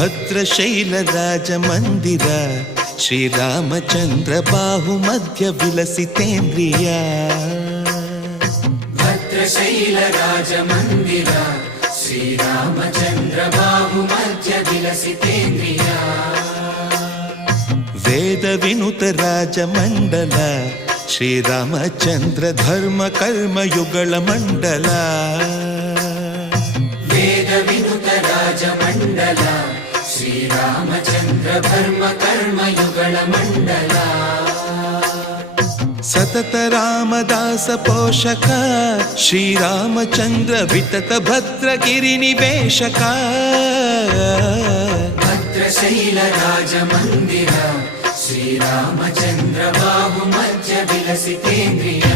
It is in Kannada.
ಭದ್ರಶೈಲ ರಾಜ ಮಂದಿರ ಶ್ರೀರಾಮಚಂದ್ರ ಬಾಹು ಮಧ್ಯ ವಿಲಸಿತೇಂದ್ರಿಯ ಭದ್ರಶೈಲ ರಾಜ ಮಂದಿರ ಶ್ರೀರಾಮಚಂದ್ರ ಬಾಹು ಮಧ್ಯ ವಿಲಸಿತೇಂದ್ರಿಯ ವೇದ ವಿನುತ ರಾಜ ಮಂಡಲ ಶ್ರೀರಾಮಚಂದ್ರ ಧರ್ಮ ಕರ್ಮಯುಗಳ ಮಂಡಲ ವೇದ ವಿನುತ ರಾಜ ಮಂಡಲ ಶ್ರೀರಾಮಚಂದ್ರ ಧರ್ಮ ಕರ್ಮಯುಗಳ ಮಂಡಲ ಸತತ ರಾಮದಾಸ ಪೋಷಕ ಶ್ರೀರಾಮಚಂದ್ರ ವಿತತ ಭದ್ರಗಿರಿ ನಿವೇಶಕ ಭದ್ರಶೈಲ ರಾಜ ಮಂದಿರ ಶ್ರೀರಾಮಚಂದ್ರ ಬಾಹು ಮಧ್ಯ ವಿಲಸಿತೇಂದ್ರಿಯ